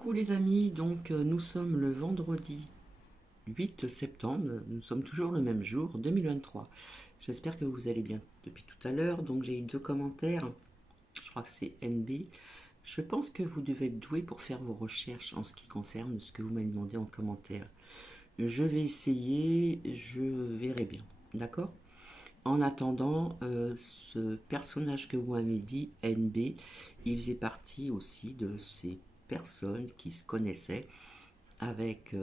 Coucou les amis, donc nous sommes le vendredi 8 septembre, nous sommes toujours le même jour, 2023. J'espère que vous allez bien depuis tout à l'heure, donc j'ai eu deux commentaires, je crois que c'est NB. Je pense que vous devez être doué pour faire vos recherches en ce qui concerne ce que vous m'avez demandé en commentaire. Je vais essayer, je verrai bien, d'accord? En attendant, ce personnage que vous m'avez dit, NB, il faisait partie aussi de ces personnes qui se connaissaient avec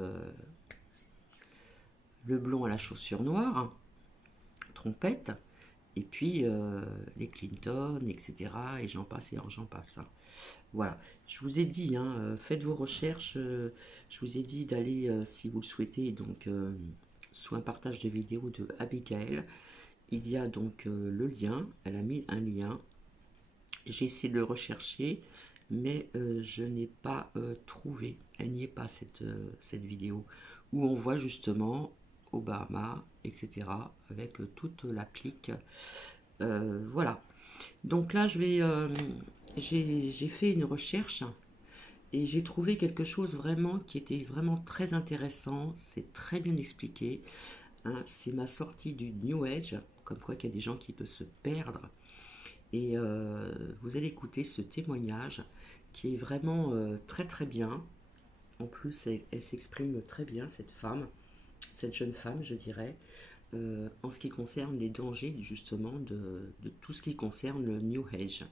le blond à la chaussure noire, trompette, et puis les Clinton, etc. Et j'en passe et j'en passe, hein. Voilà, je vous ai dit, hein, faites vos recherches. Je vous ai dit d'aller, si vous le souhaitez, donc sous un partage de vidéo de Abigail. Il y a donc le lien, elle a mis un lien. J'ai essayé de le rechercher, mais je n'ai pas trouvé. Elle n'y est pas cette vidéo où on voit justement Obama, etc. avec toute la clique. Voilà. Donc là, j'ai fait une recherche et j'ai trouvé quelque chose vraiment qui était vraiment très intéressant. C'est très bien expliqué, hein. C'est ma sortie du New Age, comme quoi qu'il y a des gens qui peuvent se perdre. Et vous allez écouter ce témoignage qui est vraiment très très bien. En plus, elle s'exprime très bien, cette femme, cette jeune femme, je dirais, en ce qui concerne les dangers justement de tout ce qui concerne le New Age.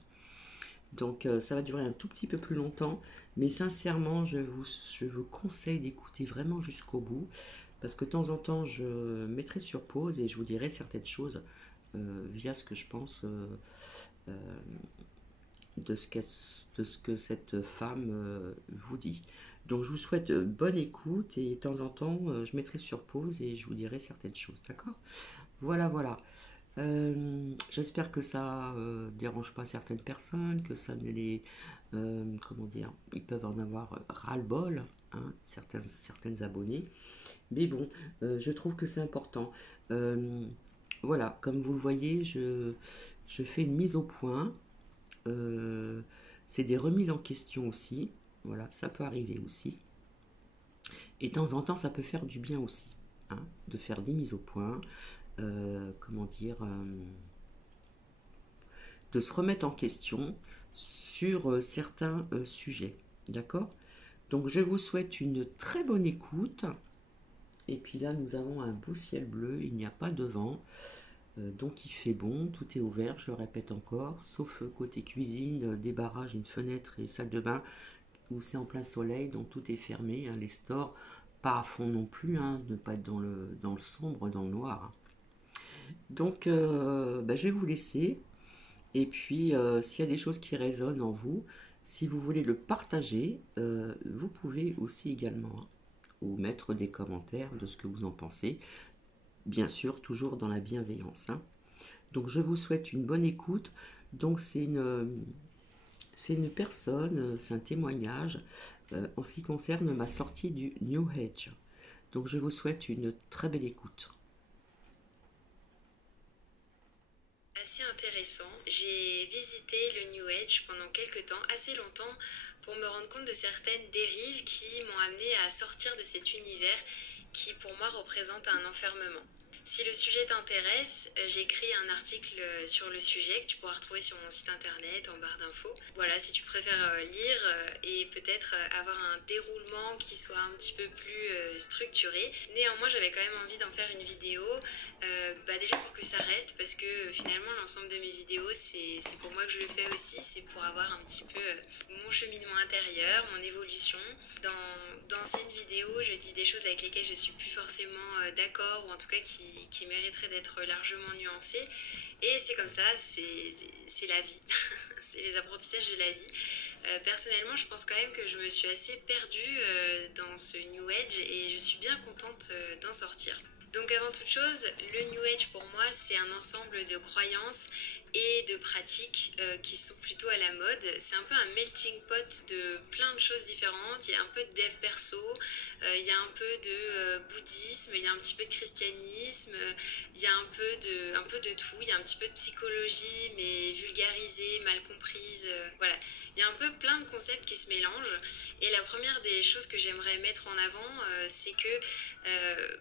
Donc ça va durer un tout petit peu plus longtemps, mais sincèrement, je vous conseille d'écouter vraiment jusqu'au bout, parce que de temps en temps, je mettrai sur pause et je vous dirai certaines choses via ce que je pense euh, de ce que cette femme vous dit. Donc je vous souhaite bonne écoute et de temps en temps, je mettrai sur pause et je vous dirai certaines choses, d'accord? Voilà, voilà. J'espère que ça dérange pas certaines personnes, que ça ne les... comment dire? Ils peuvent en avoir ras-le-bol, hein, certaines abonnés. Mais bon, je trouve que c'est important. Euh, voilà, comme vous le voyez, je fais une mise au point. Euh, c'est des remises en question aussi. Voilà, ça peut arriver aussi. Et de temps en temps, ça peut faire du bien aussi, hein, de faire des mises au point. Comment dire, de se remettre en question sur certains sujets. D'accord? Donc je vous souhaite une très bonne écoute. Et puis là, nous avons un beau ciel bleu, il n'y a pas de vent. Donc il fait bon, tout est ouvert, je le répète encore, sauf côté cuisine, des barrages, une fenêtre et salle de bain où c'est en plein soleil, donc tout est fermé, hein, les stores, pas à fond non plus, hein, ne pas être dans le sombre, dans le noir, hein. Donc je vais vous laisser. Et puis, s'il y a des choses qui résonnent en vous, si vous voulez le partager, vous pouvez aussi également, hein, ou mettre des commentaires de ce que vous en pensez. Bien sûr, toujours dans la bienveillance, hein. Donc, je vous souhaite une bonne écoute. Donc, c'est une personne, c'est un témoignage en ce qui concerne ma sortie du New Age. Donc, je vous souhaite une très belle écoute. Assez intéressant. J'ai visité le New Age pendant quelques temps, assez longtemps, pour me rendre compte de certaines dérives qui m'ont amené à sortir de cet univers qui pour moi représente un enfermement. Si le sujet t'intéresse, j'ai écrit un article sur le sujet que tu pourras retrouver sur mon site internet en barre d'infos. Voilà, si tu préfères lire et peut-être avoir un déroulement qui soit un petit peu plus structuré. Néanmoins, j'avais quand même envie d'en faire une vidéo, déjà pour que ça reste, parce que finalement l'ensemble de mes vidéos, c'est pour moi que je le fais aussi, c'est pour avoir un petit peu mon cheminement intérieur, mon évolution. Dans d'anciennes vidéos, je dis des choses avec lesquelles je suis plus forcément d'accord, ou en tout cas qui mériteraient d'être largement nuancées. Et c'est comme ça, c'est la vie, c'est les apprentissages de la vie. Personnellement, je pense quand même que je me suis assez perdue dans ce New Age et je suis bien contente d'en sortir. Donc avant toute chose, le New Age pour moi c'est un ensemble de croyances et de pratiques qui sont plutôt à la mode. C'est un peu un melting pot de plein de choses différentes. Il y a un peu de dev perso, il y a un peu de bouddhisme, il y a un petit peu de christianisme, il y a un peu de tout. Il y a un petit peu de psychologie mais vulgarisée, mal comprise. Voilà, il y a un peu plein de concepts qui se mélangent. Et la première des choses que j'aimerais mettre en avant, c'est que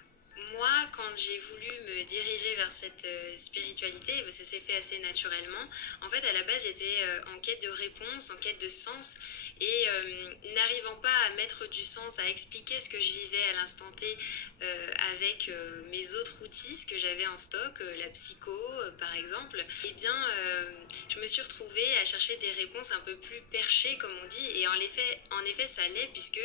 moi, quand j'ai voulu me diriger vers cette spiritualité, ça s'est fait assez naturellement. En fait, à la base, j'étais en quête de réponse, en quête de sens, et n'arrivant pas à mettre du sens, à expliquer ce que je vivais à l'instant T avec mes autres outils, ce que j'avais en stock, la psycho par exemple, eh bien, je me suis retrouvée à chercher des réponses un peu plus perchées, comme on dit, et en effet ça l'est, puisque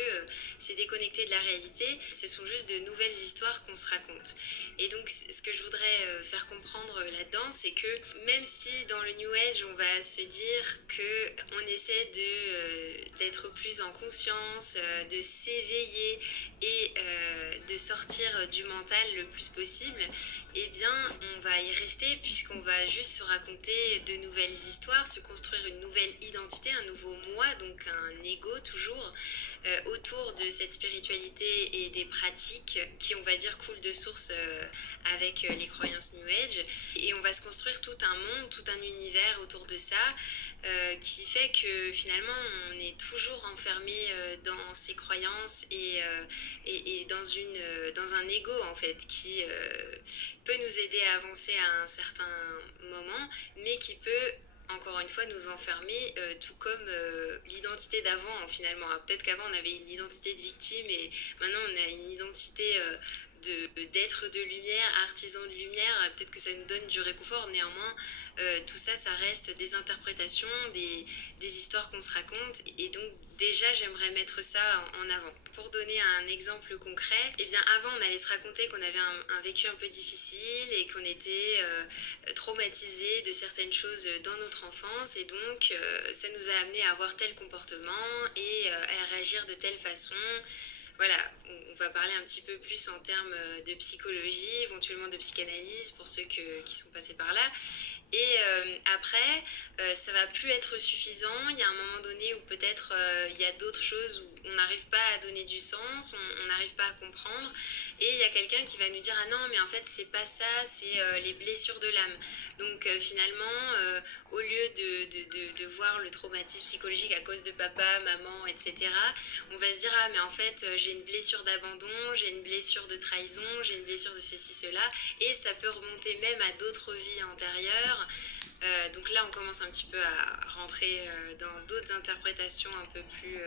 c'est déconnecté de la réalité, ce sont juste de nouvelles histoires qu'on se raconte. Et donc ce que je voudrais faire comprendre là-dedans, c'est que même si dans le New Age on va se dire qu'on essaie d'être plus en conscience, de s'éveiller et de sortir du mental le plus possible, eh bien on va y rester, puisqu'on va juste se raconter de nouvelles histoires, se construire une nouvelle identité, un nouveau moi, donc un ego toujours, autour de cette spiritualité et des pratiques qui, on va dire, coulent de source avec les croyances New Age. Et on va se construire tout un monde, tout un univers autour de ça, qui fait que finalement on est toujours enfermé dans ses croyances et dans un ego en fait qui peut nous aider à avancer à un certain moment, mais qui peut encore une fois nous enfermer, tout comme l'identité d'avant finalement. Peut-être qu'avant on avait une identité de victime et maintenant on a une identité d'être de lumière, artisan de lumière. Peut-être que ça nous donne du réconfort, néanmoins tout ça, ça reste des interprétations, des histoires qu'on se raconte, et donc déjà j'aimerais mettre ça en avant. Pour donner un exemple concret, eh bien avant on allait se raconter qu'on avait un vécu un peu difficile et qu'on était traumatisé de certaines choses dans notre enfance, et donc ça nous a amené à avoir tel comportement et à réagir de telle façon. Voilà, on va parler un petit peu plus en termes de psychologie, éventuellement de psychanalyse pour ceux qui sont passés par là. Et après, ça va plus être suffisant. Il y a un moment donné où peut-être il y a d'autres choses où on n'arrive pas à donner du sens, on n'arrive pas à comprendre. Et il y a quelqu'un qui va nous dire ah non, mais en fait c'est pas ça, c'est les blessures de l'âme. Donc finalement, au lieu de voir le traumatisme psychologique à cause de papa, maman, etc., on va se dire ah mais en fait j'ai une blessure d'abandon, j'ai une blessure de trahison, j'ai une blessure de ceci, cela, et ça peut remonter même à d'autres vies antérieures. Donc là, on commence un petit peu à rentrer dans d'autres interprétations un peu plus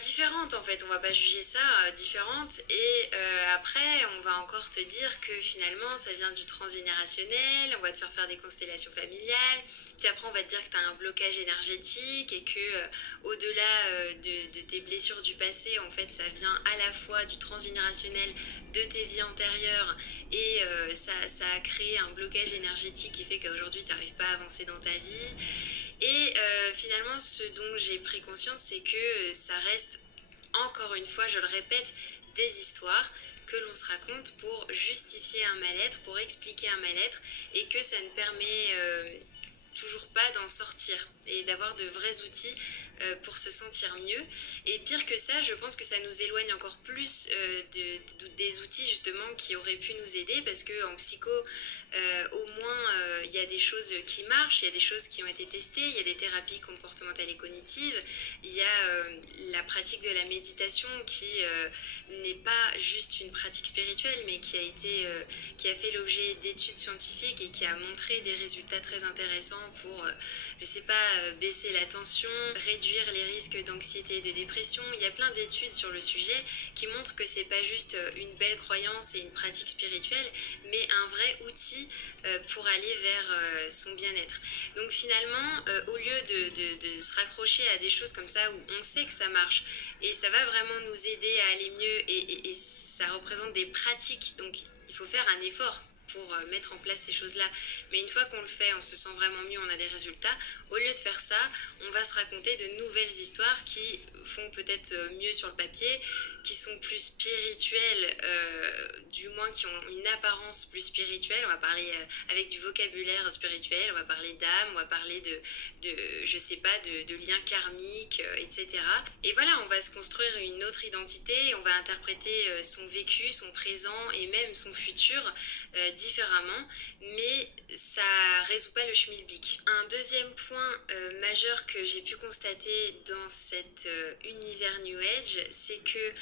différentes en fait. On va pas juger ça, différentes. Et après, on va encore te dire que finalement, ça vient du transgénérationnel. On va te faire des constellations familiales. Puis après, on va te dire que tu as un blocage énergétique et que au-delà de tes blessures du passé, en fait, ça vient à la fois du transgénérationnel, de tes vies antérieures, et ça a créé un blocage énergétique qui fait qu'aujourd'hui, tu n'arrives pas à avancer dans ta vie. Et finalement, ce dont j'ai pris conscience, c'est que ça reste, encore une fois, je le répète, des histoires que l'on se raconte pour justifier un mal-être, pour expliquer un mal-être, et que ça ne permet toujours pas d'en sortir et d'avoir de vrais outils pour se sentir mieux. Et pire que ça, je pense que ça nous éloigne encore plus des outils justement qui auraient pu nous aider, parce qu'en psycho, au moins, il y a des choses qui marchent, il y a des choses qui ont été testées, il y a des thérapies comportementales et cognitives, il y a la pratique de la méditation qui n'est pas juste une pratique spirituelle, mais qui a fait l'objet d'études scientifiques et qui a montré des résultats très intéressants pour, je sais pas, baisser la tension, réduire les risques d'anxiété et de dépression. Il y a plein d'études sur le sujet qui montrent que c'est pas juste une belle croyance et une pratique spirituelle, mais un vrai outil pour aller vers son bien-être. Donc finalement, au lieu de se raccrocher à des choses comme ça où on sait que ça marche et ça va vraiment nous aider à aller mieux, et ça représente des pratiques, donc il faut faire un effort pour mettre en place ces choses-là. Mais une fois qu'on le fait, on se sent vraiment mieux, on a des résultats. Au lieu de faire ça, on va se raconter de nouvelles histoires qui font peut-être mieux sur le papier, qui sont plus spirituelles, du moins qui ont une apparence plus spirituelle. On va parler avec du vocabulaire spirituel, on va parler d'âme, on va parler je sais pas, de liens karmiques, etc. Et voilà, on va se construire une autre identité, on va interpréter son vécu, son présent et même son futur différemment, mais ça résout pas le schmilblick. Un deuxième point majeur que j'ai pu constater dans cet univers New Age, c'est que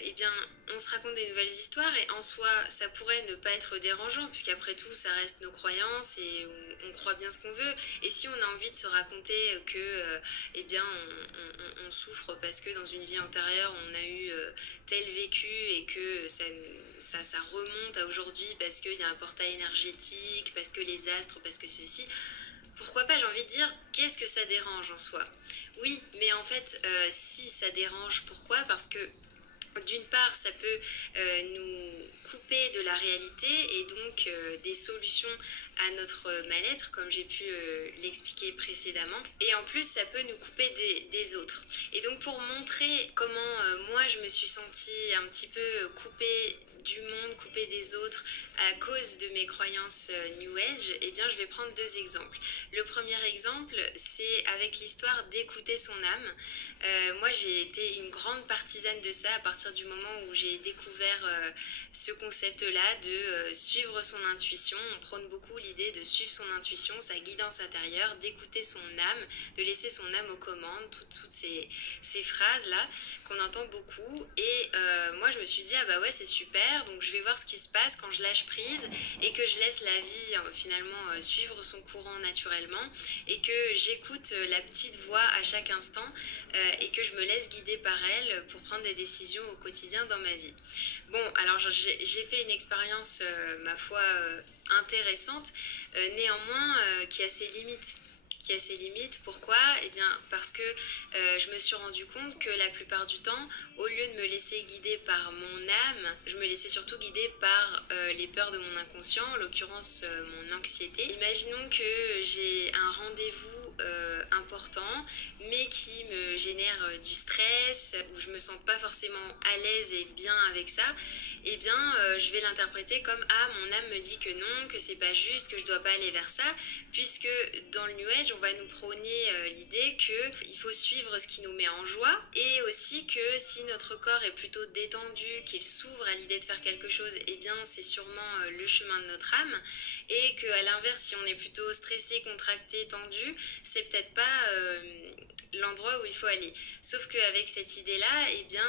eh bien, on se raconte des nouvelles histoires et en soi, ça pourrait ne pas être dérangeant, puisqu'après tout, ça reste nos croyances et on croit bien ce qu'on veut. Et si on a envie de se raconter que, eh bien, on souffre parce que dans une vie antérieure, on a eu tel vécu et que ça remonte à aujourd'hui parce qu'il y a un portail énergétique, parce que les astres, parce que ceci, pourquoi pas, j'ai envie de dire, qu'est-ce que ça dérange en soi? Oui, mais en fait, si ça dérange, pourquoi? Parce que d'une part, ça peut nous couper de la réalité et donc des solutions à notre mal-être, comme j'ai pu l'expliquer précédemment. Et en plus, ça peut nous couper des autres. Et donc, pour montrer comment moi, je me suis sentie un petit peu coupée du monde, coupée des autres à cause de mes croyances New Age, eh bien je vais prendre deux exemples. Le premier exemple, c'est avec l'histoire d'écouter son âme. Moi j'ai été une grande partisane de ça à partir du moment où j'ai découvert ce concept-là de suivre son intuition. On prône beaucoup l'idée de suivre son intuition, sa guidance intérieure, d'écouter son âme, de laisser son âme aux commandes, toutes ces phrases-là qu'on entend beaucoup. Et moi je me suis dit, ah bah ouais c'est super, donc je vais voir ce qui se passe quand je lâche prise et que je laisse la vie finalement suivre son courant naturellement et que j'écoute la petite voix à chaque instant et que je me laisse guider par elle pour prendre des décisions au quotidien dans ma vie. Bon, alors j'ai fait une expérience, ma foi, intéressante, néanmoins qui a ses limites. Pourquoi? Eh bien parce que je me suis rendu compte que la plupart du temps, au lieu de me laisser guider par mon âme, je me laissais surtout guider par les peurs de mon inconscient, en l'occurrence mon anxiété. Imaginons que j'ai un rendez-vous important, mais qui me génère du stress, où je me sens pas forcément à l'aise et bien avec ça, eh bien je vais l'interpréter comme ah mon âme me dit que non, que c'est pas juste, que je dois pas aller vers ça, puisque dans le New Age on va nous prôner l'idée qu'il faut suivre ce qui nous met en joie et aussi que si notre corps est plutôt détendu, qu'il s'ouvre à l'idée de faire quelque chose, eh bien c'est sûrement le chemin de notre âme et qu'à l'inverse si on est plutôt stressé, contracté, tendu, c'est peut-être pas l'endroit où il faut aller. Sauf qu'avec cette idée-là, eh bien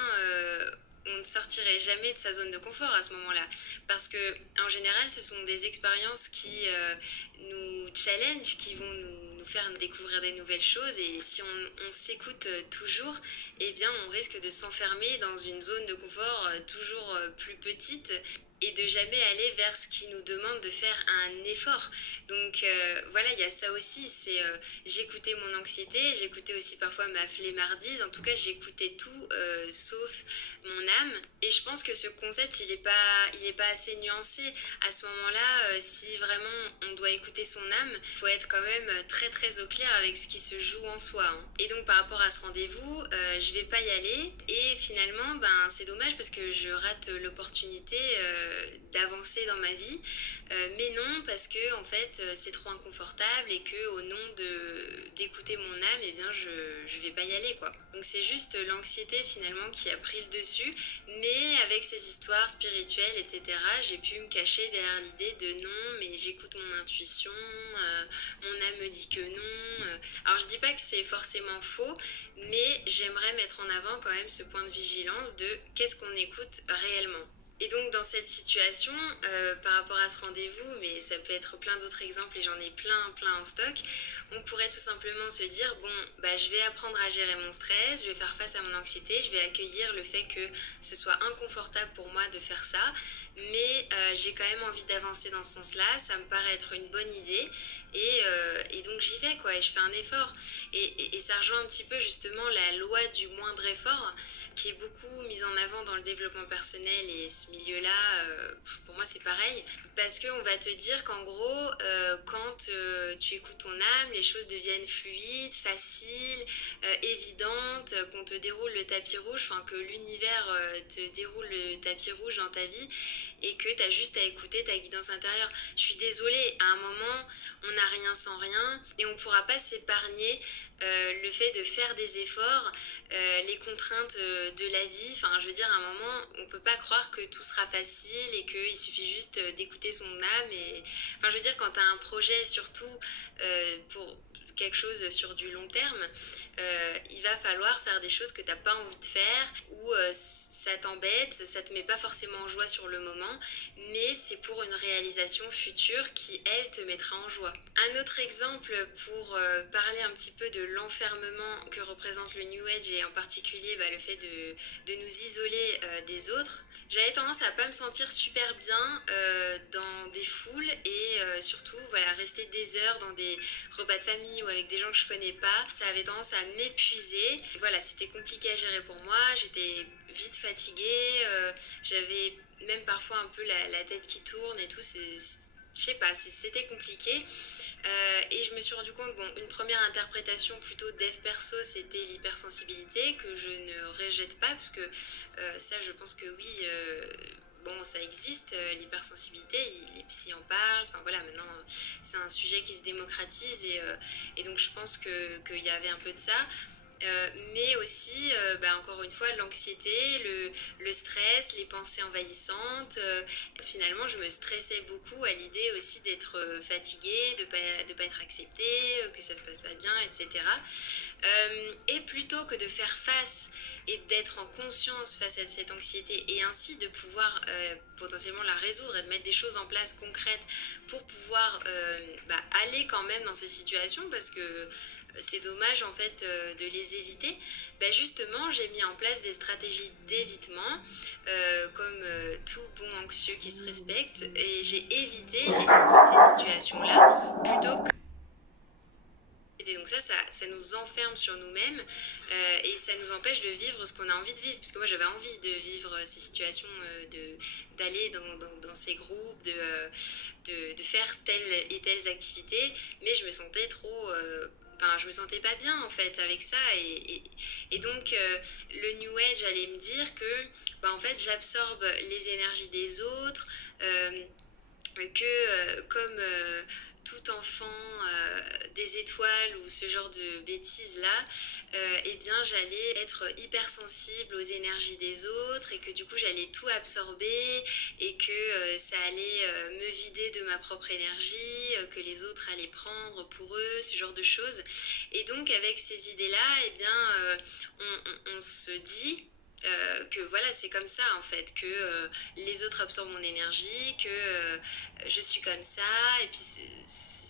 on ne sortirait jamais de sa zone de confort à ce moment-là. Parce que, en général, ce sont des expériences qui nous challenge, qui vont nous faire découvrir des nouvelles choses. Et si on s'écoute toujours, eh bien, on risque de s'enfermer dans une zone de confort toujours plus petite et de jamais aller vers ce qui nous demande de faire un effort. Donc voilà, il y a ça aussi, c'est j'écoutais mon anxiété, j'écoutais aussi parfois ma flemmardise, en tout cas j'écoutais tout sauf mon âme. Et je pense que ce concept il est pas assez nuancé. À ce moment-là, si vraiment on doit écouter son âme, il faut être quand même très très au clair avec ce qui se joue en soi. Hein. Et donc par rapport à ce rendez-vous, je vais pas y aller et finalement ben c'est dommage parce que je rate l'opportunité d'avancer dans ma vie, mais non parce que en fait c'est trop inconfortable et que au nom d'écouter mon âme, eh bien je vais pas y aller quoi. Donc c'est juste l'anxiété finalement qui a pris le dessus, mais avec ces histoires spirituelles etc. j'ai pu me cacher derrière l'idée de non mais j'écoute mon intuition, mon âme me dit que non. Alors je dis pas que c'est forcément faux, mais j'aimerais mettre en avant quand même ce point de vigilance de qu'est-ce qu'on écoute réellement. Et donc dans cette situation, par rapport à ce rendez-vous, mais ça peut être plein d'autres exemples et j'en ai plein en stock, on pourrait tout simplement se dire, bon, bah, je vais apprendre à gérer mon stress, je vais faire face à mon anxiété, je vais accueillir le fait que ce soit inconfortable pour moi de faire ça, mais j'ai quand même envie d'avancer dans ce sens-là, ça me paraît être une bonne idée, et donc j'y vais quoi, et je fais un effort. Et ça rejoint un petit peu justement la loi du moindre effort, qui est beaucoup mise en avant dans le développement personnel et ce milieu-là, pour moi c'est pareil, parce qu'on va te dire qu'en gros, quand tu écoutes ton âme, les choses deviennent fluides, faciles, évidentes, qu'on te déroule le tapis rouge, enfin que l'univers te déroule le tapis rouge dans ta vie et que tu as juste à écouter ta guidance intérieure. Je suis désolée, à un moment, on n'a rien sans rien et on ne pourra pas s'épargner le fait de faire des efforts, les contraintes de la vie. Enfin, je veux dire, à un moment, on ne peut pas croire que tout sera facile et qu'il suffit juste d'écouter son âme. Et... Enfin, je veux dire, quand tu as un projet, surtout pour quelque chose sur du long terme, il va falloir faire des choses que tu n'as pas envie de faire ou ça t'embête, ça te met pas forcément en joie sur le moment, mais c'est pour une réalisation future qui, elle, te mettra en joie. Un autre exemple pour parler un petit peu de l'enfermement que représente le New Age et en particulier le fait de nous isoler des autres. J'avais tendance à pas me sentir super bien dans des foules et surtout voilà, rester des heures dans des repas de famille ou avec des gens que je connais pas. Ça avait tendance à m'épuiser. Voilà, c'était compliqué à gérer pour moi. J'étais vite fatiguée. J'avais même parfois un peu la tête qui tourne et tout. Je sais pas, c'était compliqué. Et je me suis rendu compte, bon, une première interprétation plutôt dev perso, c'était l'hypersensibilité, que je ne rejette pas, parce que ça, je pense que oui, bon, ça existe, l'hypersensibilité, les psys en parlent, enfin voilà, maintenant, c'est un sujet qui se démocratise, et donc je pense qu'il y avait un peu de ça. Mais aussi, encore une fois, l'anxiété, le stress, les pensées envahissantes. Finalement, je me stressais beaucoup à l'idée aussi d'être fatiguée, de pas être acceptée, que ça se passe pas bien, etc. Et plutôt que de faire face et d'être en conscience face à cette anxiété et ainsi de pouvoir potentiellement la résoudre et de mettre des choses en place concrètes pour pouvoir aller quand même dans ces situations, parce que c'est dommage en fait de les éviter. Justement, j'ai mis en place des stratégies d'évitement comme tout bon anxieux qui se respecte, et j'ai évité ces situations-là plutôt que... Et donc ça nous enferme sur nous-mêmes et ça nous empêche de vivre ce qu'on a envie de vivre. Parce que moi, j'avais envie de vivre ces situations, d'aller dans ces groupes, de faire telles et telles activités, mais je me sentais trop... je me sentais pas bien en fait avec ça, et donc le New Age allait me dire que en fait j'absorbe les énergies des autres, que comme tout enfant des étoiles ou ce genre de bêtises là, eh bien j'allais être hypersensible aux énergies des autres et que du coup j'allais tout absorber et que ça allait me vider de ma propre énergie, que les autres allaient prendre pour eux, ce genre de choses. Et donc avec ces idées là, eh bien on se dit que voilà, c'est comme ça en fait, que les autres absorbent mon énergie, que je suis comme ça, et puis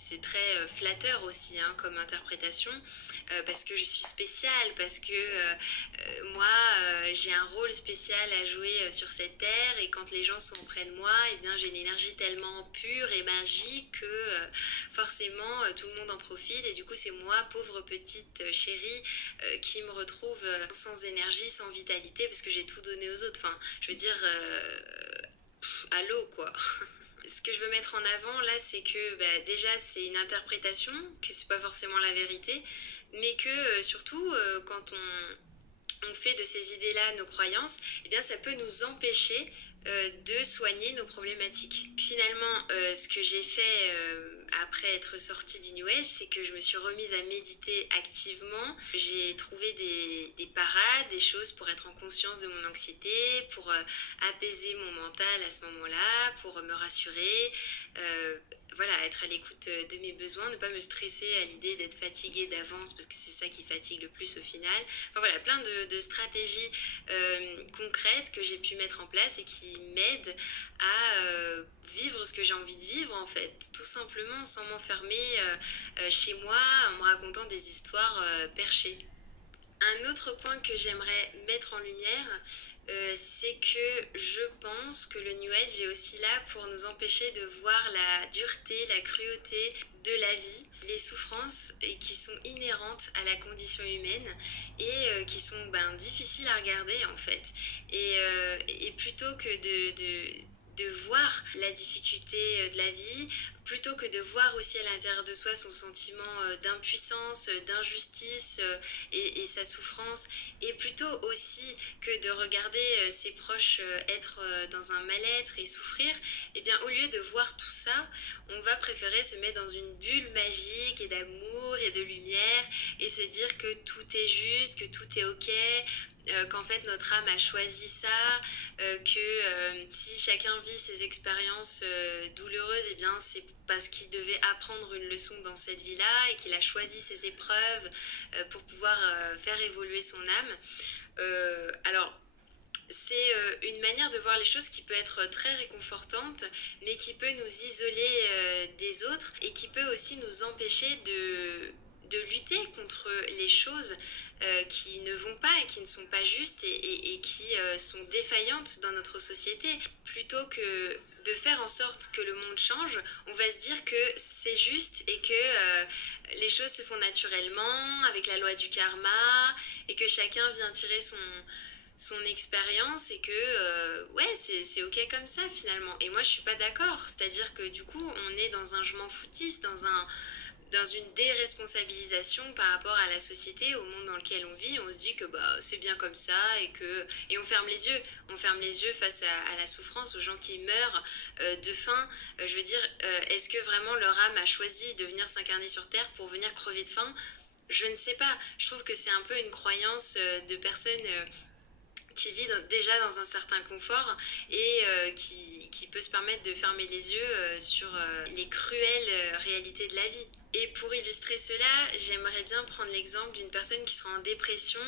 c'est très flatteur aussi comme interprétation, parce que je suis spéciale, parce que moi j'ai un rôle spécial à jouer sur cette terre, et quand les gens sont auprès de moi, eh bien j'ai une énergie tellement pure et magique que forcément tout le monde en profite, et du coup c'est moi, pauvre petite chérie, qui me retrouve sans énergie, sans vitalité, parce que j'ai tout donné aux autres. Enfin, je veux dire, allô quoi. Ce que je veux mettre en avant là, c'est que déjà c'est une interprétation, que c'est pas forcément la vérité, mais que surtout quand on fait de ces idées-là nos croyances, eh bien ça peut nous empêcher de soigner nos problématiques. Finalement, ce que j'ai fait après être sortie du New Age, c'est que je me suis remise à méditer activement. J'ai trouvé des parades, des choses pour être en conscience de mon anxiété, pour apaiser mon mental à ce moment-là, pour me rassurer, voilà, être à l'écoute de mes besoins, ne pas me stresser à l'idée d'être fatiguée d'avance, parce que c'est ça qui fatigue le plus au final. Enfin voilà, plein de stratégies concrètes que j'ai pu mettre en place et qui m'aident à vivre ce que j'ai envie de vivre en fait, tout simplement, sans m'enfermer chez moi en me racontant des histoires perchées. Un autre point que j'aimerais mettre en lumière, c'est que je pense que le New Age est aussi là pour nous empêcher de voir la dureté, la cruauté de la vie, les souffrances qui sont inhérentes à la condition humaine et qui sont difficiles à regarder en fait. Et plutôt que de voir la difficulté de la vie, plutôt que de voir aussi à l'intérieur de soi son sentiment d'impuissance, d'injustice et sa souffrance, et plutôt aussi que de regarder ses proches être dans un mal-être et souffrir, eh bien au lieu de voir tout ça, on va préférer se mettre dans une bulle magique et d'amour et de lumière et se dire que tout est juste, que tout est ok, qu'en fait notre âme a choisi ça, que si chacun vit ses expériences douloureuses, eh bien c'est parce qu'il devait apprendre une leçon dans cette vie-là et qu'il a choisi ses épreuves pour pouvoir faire évoluer son âme. Alors c'est une manière de voir les choses qui peut être très réconfortante, mais qui peut nous isoler des autres et qui peut aussi nous empêcher de lutter contre les choses qui ne vont pas et qui ne sont pas justes et qui sont défaillantes dans notre société. Plutôt que de faire en sorte que le monde change, on va se dire que c'est juste et que les choses se font naturellement avec la loi du karma et que chacun vient tirer son expérience et que ouais c'est ok comme ça finalement. Et moi je suis pas d'accord, c'est à dire que du coup on est dans un je m'en foutiste, dans une déresponsabilisation par rapport à la société, au monde dans lequel on vit. On se dit que c'est bien comme ça et on ferme les yeux face à la souffrance, aux gens qui meurent de faim. Je veux dire, est-ce que vraiment leur âme a choisi de venir s'incarner sur Terre pour venir crever de faim? Je ne sais pas. Je trouve que c'est un peu une croyance de personnes qui vit déjà dans un certain confort et qui peut se permettre de fermer les yeux sur les cruelles réalités de la vie. Et pour illustrer cela, j'aimerais bien prendre l'exemple d'une personne qui sera en dépression.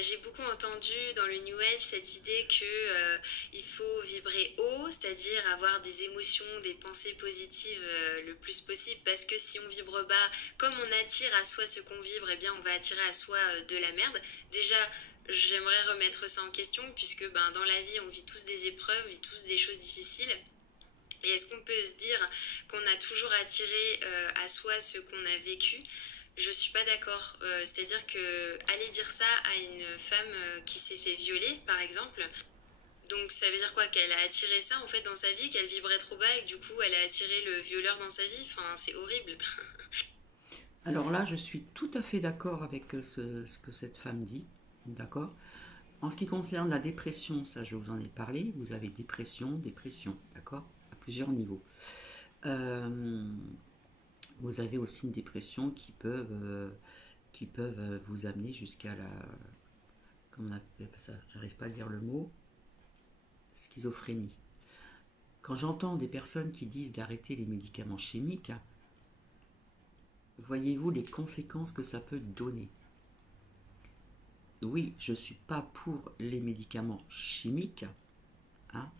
J'ai beaucoup entendu dans le New Age cette idée qu'il faut vibrer haut, c'est-à-dire avoir des émotions, des pensées positives le plus possible, parce que si on vibre bas, comme on attire à soi ce qu'on vibre, eh bien on va attirer à soi de la merde. Déjà, j'aimerais remettre ça en question, puisque dans la vie, on vit tous des épreuves, on vit tous des choses difficiles. Et est-ce qu'on peut se dire qu'on a toujours attiré à soi ce qu'on a vécu? Je suis pas d'accord. C'est-à-dire que aller dire ça à une femme qui s'est fait violer, par exemple, donc ça veut dire quoi? Qu'elle a attiré ça en fait dans sa vie, qu'elle vibrait trop bas et que du coup elle a attiré le violeur dans sa vie? Enfin, c'est horrible. Alors là, je suis tout à fait d'accord avec ce que cette femme dit. D'accord. En ce qui concerne la dépression, ça je vous en ai parlé, vous avez dépression, d'accord, à plusieurs niveaux. Euh, vous avez aussi une dépression qui peuvent vous amener jusqu'à la, comment on appelle ça, j'arrive pas à dire le mot, schizophrénie. Quand j'entends des personnes qui disent d'arrêter les médicaments chimiques, voyez-vous les conséquences que ça peut donner? Oui, je ne suis pas pour les médicaments chimiques, hein.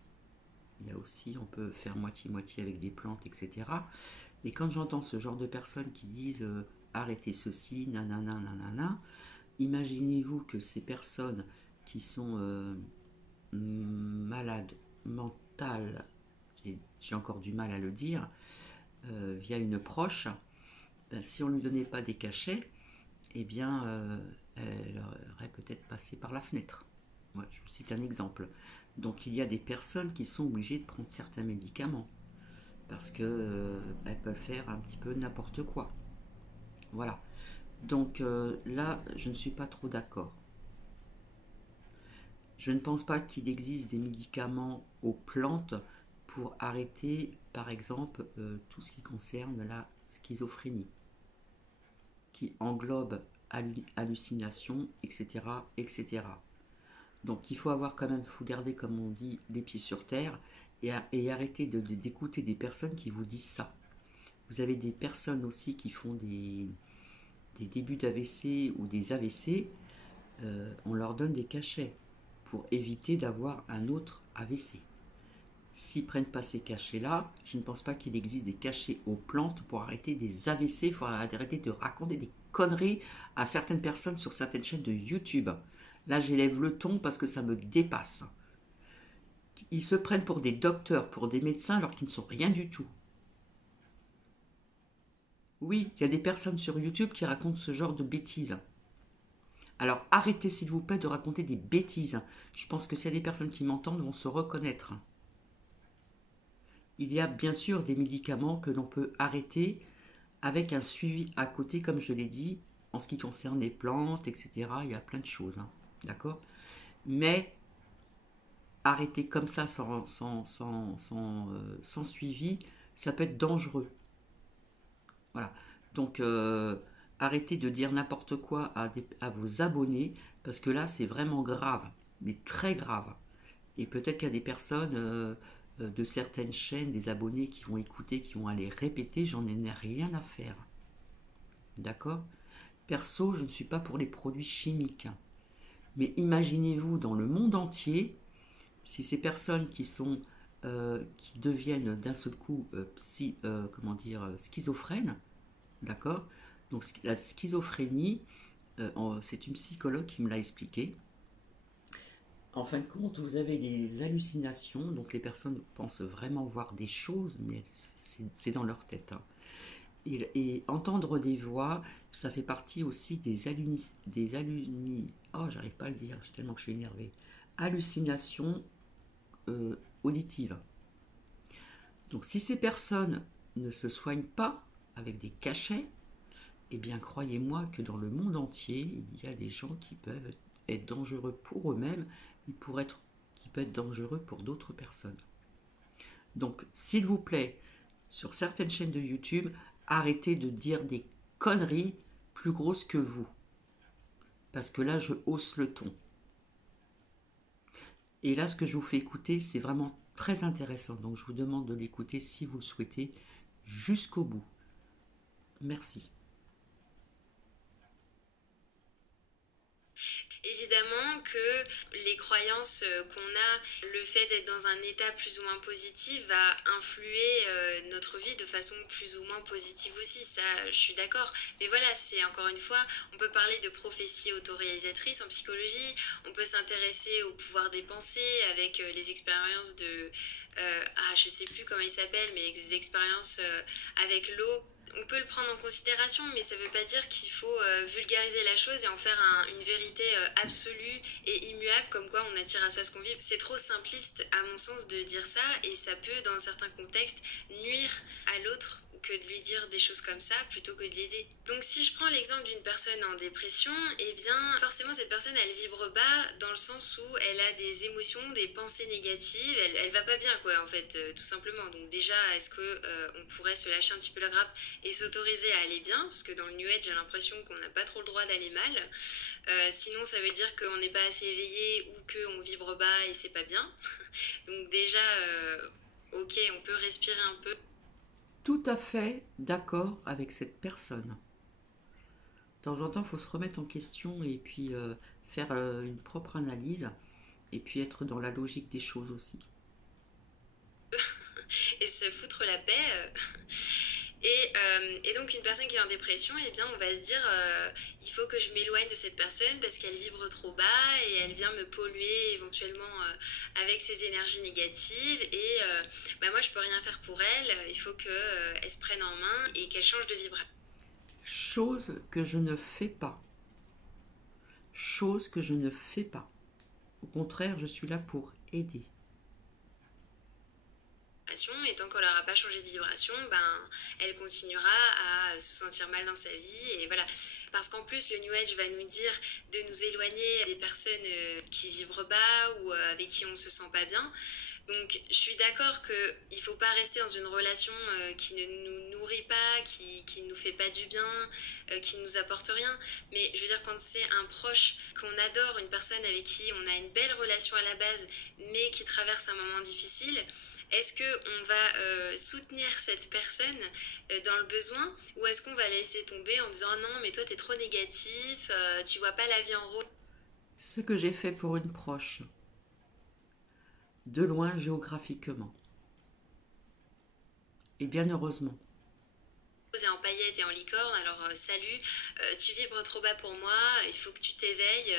Il y a aussi, on peut faire moitié-moitié avec des plantes, etc. Mais quand j'entends ce genre de personnes qui disent arrêtez ceci, nanana, nanana, imaginez-vous que ces personnes qui sont malades mentales, j'ai encore du mal à le dire, via une proche, si on ne lui donnait pas des cachets, eh bien, elle aurait peut-être passé par la fenêtre. Ouais, je vous cite un exemple. Donc il y a des personnes qui sont obligées de prendre certains médicaments parce que elles peuvent faire un petit peu n'importe quoi. Voilà. Donc là, je ne suis pas trop d'accord. Je ne pense pas qu'il existe des médicaments aux plantes pour arrêter, par exemple, tout ce qui concerne la schizophrénie, qui englobe hallucinations, etc., etc. Donc il faut avoir quand même, il faut garder, comme on dit, les pieds sur terre et arrêter d'écouter des personnes qui vous disent ça. Vous avez des personnes aussi qui font des débuts d'AVC ou des AVC, on leur donne des cachets pour éviter d'avoir un autre AVC. S'ils ne prennent pas ces cachets-là, je ne pense pas qu'il existe des cachets aux plantes pour arrêter des AVC. Il faut arrêter de raconter des conneries à certaines personnes sur certaines chaînes de YouTube. Là, j'élève le ton parce que ça me dépasse. Ils se prennent pour des docteurs, pour des médecins, alors qu'ils ne sont rien du tout. Oui, il y a des personnes sur YouTube qui racontent ce genre de bêtises. Alors arrêtez s'il vous plaît de raconter des bêtises. Je pense que s'il y a des personnes qui m'entendent vont se reconnaître. Il y a bien sûr des médicaments que l'on peut arrêter avec un suivi à côté, comme je l'ai dit, en ce qui concerne les plantes, etc. Il y a plein de choses, hein. D'accord. Mais arrêter comme ça sans suivi, ça peut être dangereux. Voilà. Donc, arrêtez de dire n'importe quoi à vos abonnés, parce que là, c'est vraiment grave, mais très grave. Et peut-être qu'il y a des personnes de certaines chaînes, des abonnés qui vont écouter, qui vont aller répéter, j'en ai rien à faire. D'accord. Perso, je ne suis pas pour les produits chimiques. Mais imaginez-vous dans le monde entier, si ces personnes qui deviennent d'un seul coup comment dire, schizophrènes, d'accord. Donc la schizophrénie, c'est une psychologue qui me l'a expliqué. En fin de compte, vous avez les hallucinations, donc les personnes pensent vraiment voir des choses, mais c'est dans leur tête, hein. Et entendre des voix, ça fait partie aussi oh, j'arrive pas à le dire, tellement que je suis énervée. Hallucinations auditives. Donc si ces personnes ne se soignent pas avec des cachets, eh bien croyez-moi que dans le monde entier, il y a des gens qui peuvent être dangereux pour eux-mêmes, qui peuvent être dangereux pour d'autres personnes. Donc s'il vous plaît, sur certaines chaînes de YouTube, arrêtez de dire des conneries plus grosses que vous. Parce que là, je hausse le ton. Et là, ce que je vous fais écouter, c'est vraiment très intéressant. Donc, je vous demande de l'écouter si vous le souhaitez jusqu'au bout. Merci. Évidemment que les croyances qu'on a, le fait d'être dans un état plus ou moins positif va influer notre vie de façon plus ou moins positive aussi, ça je suis d'accord. Mais voilà, c'est encore une fois, on peut parler de prophétie autoréalisatrice en psychologie, on peut s'intéresser au pouvoir des pensées avec les expériences de... je sais plus comment il s'appelle, mais des expériences avec l'eau. On peut le prendre en considération, mais ça ne veut pas dire qu'il faut vulgariser la chose et en faire une vérité absolue et immuable, comme quoi on attire à soi ce qu'on vit. C'est trop simpliste, à mon sens, de dire ça, et ça peut, dans certains contextes, nuire à l'autre que de lui dire des choses comme ça plutôt que de l'aider. Donc si je prends l'exemple d'une personne en dépression, eh bien forcément cette personne elle vibre bas dans le sens où elle a des émotions, des pensées négatives, elle va pas bien quoi en fait tout simplement. Donc déjà est-ce que on pourrait se lâcher un petit peu la grappe et s'autoriser à aller bien, parce que dans le New Age j'ai l'impression qu'on n'a pas trop le droit d'aller mal. Sinon ça veut dire qu'on n'est pas assez éveillé ou qu'on vibre bas et c'est pas bien. Donc déjà ok on peut respirer un peu. Tout à fait d'accord avec cette personne. De temps en temps, il faut se remettre en question et puis faire une propre analyse et puis être dans la logique des choses aussi. Et se foutre la paix. Et donc une personne qui est en dépression, eh bien on va se dire il faut que je m'éloigne de cette personne parce qu'elle vibre trop bas et elle vient me polluer éventuellement avec ses énergies négatives et moi je peux rien faire pour elle, il faut qu'elle se prenne en main et qu'elle change de vibration. Chose que je ne fais pas. Chose que je ne fais pas. Au contraire, je suis là pour aider. Et tant qu'elle n'aura pas changé de vibration, elle continuera à se sentir mal dans sa vie et voilà. Parce qu'en plus, le New Age va nous dire de nous éloigner des personnes qui vibrent bas ou avec qui on ne se sent pas bien. Donc je suis d'accord qu'il ne faut pas rester dans une relation qui ne nous nourrit pas, qui ne nous fait pas du bien, qui ne nous apporte rien. Mais je veux dire, quand c'est un proche qu'on adore, une personne avec qui on a une belle relation à la base, mais qui traverse un moment difficile, est-ce qu'on va soutenir cette personne dans le besoin ou est-ce qu'on va laisser tomber en disant non mais toi t'es trop négatif, tu vois pas la vie en rose. Ce que j'ai fait pour une proche, de loin géographiquement. Et bien heureusement. et en paillettes et en licorne, alors salut, tu vibres trop bas pour moi, il faut que tu t'éveilles,